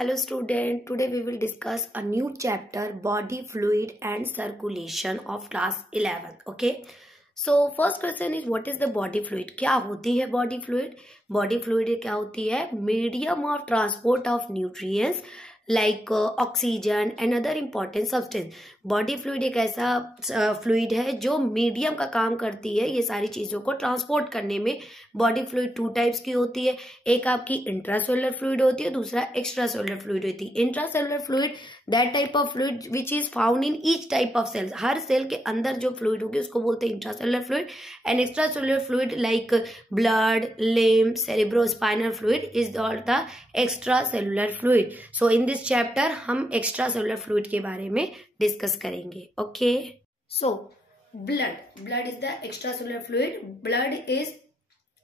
Hello student, today we will discuss a new chapter body fluid and circulation of class 11. Okay, so first question is what is the body fluid? क्या होती है body fluid? Body fluid क्या होती है? Medium of transport of nutrients like oxygen and other important substance. Body fluid एक ऐसा fluid है जो मीडियम का काम करती है ये सारी चीजों को ट्रांसपोर्ट करने में. बॉडी फ्लूइड टू टाइप्स की होती है, एक आपकी इंट्रासेलुलर फ्लूइड होती है, दूसरा एक्स्ट्रासेलुलर फ्लूइड होती है. Intracellular fluid that type of fluid which is found in each type of cells. हर सेल के अंदर जो फ्लूइड होगी उसको बोलते हैं intracellular fluid. And extracellular fluid like blood, lymph, cerebrospinal fluid is called the extracellular fluid. So in this chapter हम extracellular fluid के बारे में डिस्कस करेंगे. Okay, so blood is the extracellular fluid. Blood is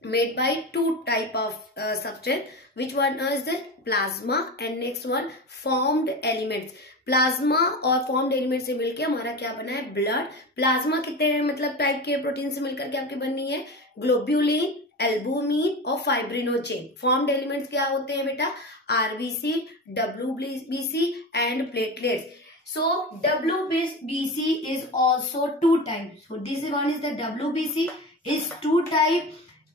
made by two type of substance, which one is the plasma and next one formed elements. Plasma और formed element से मिलकर हमारा क्या बना है? ब्लड. प्लाज्मा कितने मतलब टाइप के प्रोटीन से मिलकर के आपकी बननी है? ग्लोब्यूलिन, एल्बुमिन और फाइब्रिनोजेन. फॉर्म्ड एलिमेंट्स क्या होते हैं बेटा? RBC, WBC and platelets. So WBC is also two types. So this one is the WBC is two type.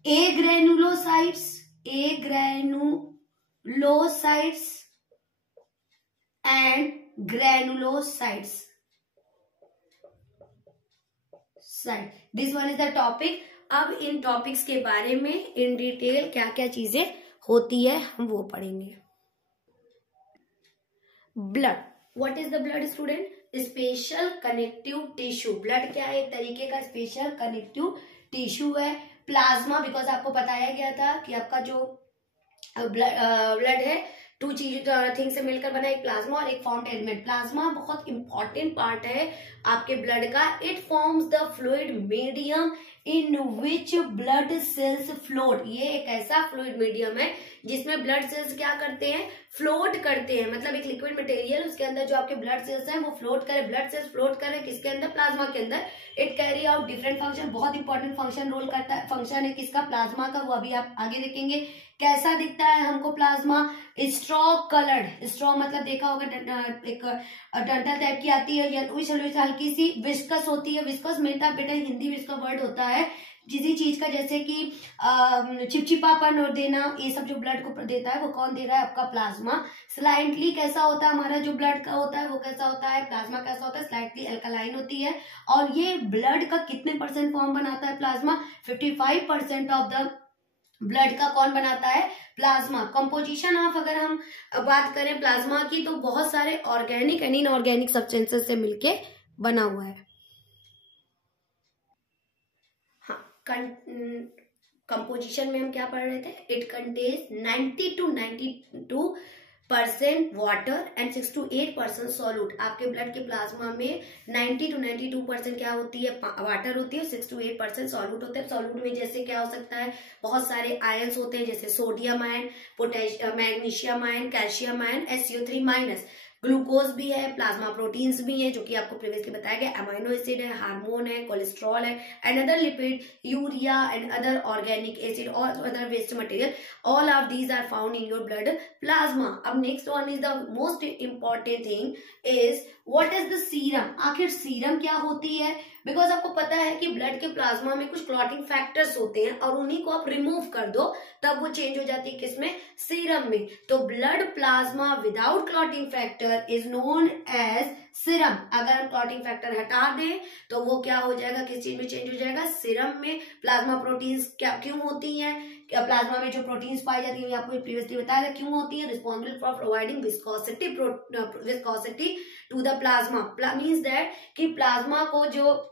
Agranulocytes and granulocytes. This one is the topic. अब इन topics के बारे में in detail क्या क्या चीजें होती है हम वो पढ़ेंगे. Blood. What is the blood student? Special connective tissue. Blood क्या है? एक तरीके का स्पेशल कनेक्टिव टिश्यू है. प्लाज्मा, बिकॉज आपको बताया गया था कि आपका जो ब्लड है टू थिंग से मिलकर बना, एक प्लाज्मा और एक फॉर्म्ड एलिमेंट. प्लाज्मा बहुत इंपॉर्टेंट पार्ट है आपके ब्लड का. It forms the fluid medium in which blood cells float. ये एक ऐसा फ्लूइड मीडियम है जिसमें ब्लड सेल्स क्या करते हैं? फ्लोट करते हैं. मतलब एक लिक्विड मटेरियल उसके अंदर जो आपके ब्लड सेल्स हैं वो फ्लोट करे. ब्लड सेल्स फ्लोट करे किसके अंदर? प्लाज्मा के अंदर. It carry out different function. बहुत इंपॉर्टेंट फंक्शन रोल करता है. फंक्शन है किसका? प्लाज्मा का. वो अभी आप आगे देखेंगे. कैसा दिखता है हमको प्लाज्मा? Straw coloured. स्ट्रॉ मतलब देखा होगा एक डंठल टाइप की आती है, हल्की सी विस्कस होती है. विस्कस मेटा बेटा हिंदी में इसका वर्ड होता है किसी चीज का, जैसे कि चिपचिपापन और देना, ये सब जो ब्लड को देता है वो कौन दे रहा है? आपका प्लाज्मा. स्लाइटली कैसा होता है हमारा जो ब्लड का होता है वो कैसा होता है? प्लाज्मा कैसा होता है? स्लाइटली अल्कलाइन होती है. और ये ब्लड का कितने परसेंट फॉर्म बनाता है? प्लाज्मा. 55% ऑफ द ब्लड का कौन बनाता है? प्लाज्मा. कंपोजिशन ऑफ अगर हम बात करें प्लाज्मा की तो बहुत सारे ऑर्गेनिक एंड इनऑर्गेनिक सब्सटेंसेस से मिलके बना हुआ है. कंपोजिशन में हम क्या पढ़ रहे थे? It contains 90 to 92% water and 6 to 8% solute. आपके ब्लड के प्लाज्मा में 90 to 92% क्या होती है? वाटर होती है. 6 to 8% सॉल्यूट होते हैं. सॉल्यूट में जैसे क्या हो सकता है? बहुत सारे आयंस होते हैं जैसे sodium ion, magnesium ion, calcium ion, SO3 minus. Glucose भी है, प्लाज्मा प्रोटीन्स भी है जो कि आपको प्रीवियसली बताया गया. अमाइनो एसिड है, हार्मोन है, कोलेस्ट्रॉल है and other lipid, urea and other organic acid और other waste material. All of these are found in your blood plasma. अब next one is the most important thing is what is the serum. आखिर serum क्या होती है? Because आपको पता है कि ब्लड के प्लाज्मा में कुछ क्लॉटिंग फैक्टर्स होते हैं और उन्हीं को आप रिमूव कर दो तब वो चेंज हो जाती है किसमें? सीरम में. तो blood plasma without clotting factor is known as serum. अगर हम क्लॉटिंग फैक्टर हटा दें तो वो क्या हो जाएगा? किस चीज में चेंज हो जाएगा? सीरम में. प्लाज्मा प्रोटीन्स क्या क्यों होती हैं? प्लाज्मा में जो प्रोटीन्स पाई जाती है आपको प्रीवियसली बताया था क्यों होती है? Responsible for providing viscosity to the plasma. Means that कि प्लाज्मा को जो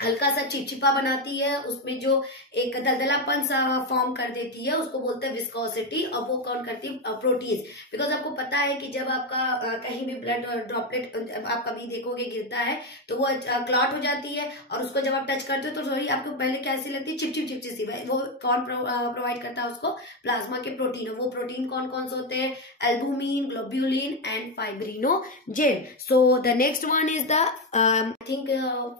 हल्का सा चिपचिपा बनाती है, उसमें जो एक दलदलापन सा फॉर्म कर देती है उसको बोलते हैं विस्कोसिटी. और वो कौन करती है? प्रोटीन्स. बिकॉज आपको पता है कि जब आपका कहीं भी ब्लड ड्रॉपलेट आप कभी देखोगे गिरता है तो वो क्लॉट हो जाती है और उसको जब आप टच करते हो तो थोड़ी आपको पहले कैसी लगती है? चिपचिप सी. वो कौन प्रोवाइड करता है उसको? प्लाज्मा के प्रोटीन. वो प्रोटीन कौन कौन से होते हैं? Albumin, globulin and fibrinogen. So the next one is the I think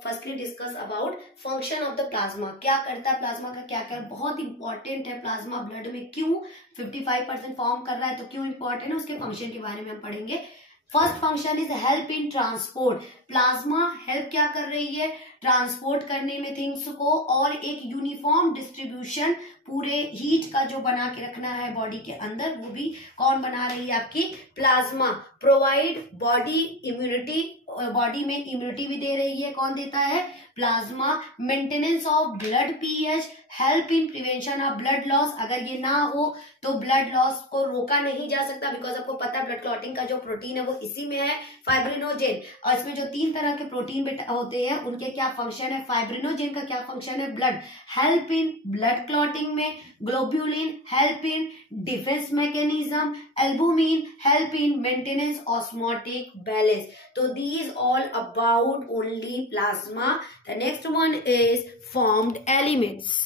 firstly discuss about function of the plasma. क्या करता है प्लाज्मा का, क्या क्या बहुत इंपॉर्टेंट है प्लाज्मा ब्लड में, क्यों 55% फॉर्म कर रहा है, तो क्यों इंपॉर्टेंट है, उसके फंक्शन के बारे में हम पढ़ेंगे। First function is help in transport. Plasma help क्या कर रही है, ट्रांसपोर्ट करने में थिंग्स को, और एक यूनिफॉर्म डिस्ट्रीब्यूशन पूरे हीट का जो बना के रखना है बॉडी के अंदर, वो भी कौन बना रही है, आपकी plasma. Provide body immunity, body में इम्यूनिटी भी दे रही है, कौन देता है, plasma. Maintenance of blood pH, help in prevention of blood loss. अगर ये ना हो तो ब्लड लॉस को रोका नहीं जा सकता, बिकॉज आपको पता है ब्लड क्लॉटिंग का जो प्रोटीन है वो इसी में है, फाइब्रिनोजेन। और इसमें जो 3 तरह के प्रोटीन होते हैं उनके क्या फंक्शन है, फाइब्रिनोजेन का क्या फंक्शन है, blood, help in blood clotting में, globulin help in defence mechanism, albumin help in maintenance osmotic balance. तो these all about only plasma. The next one is formed elements.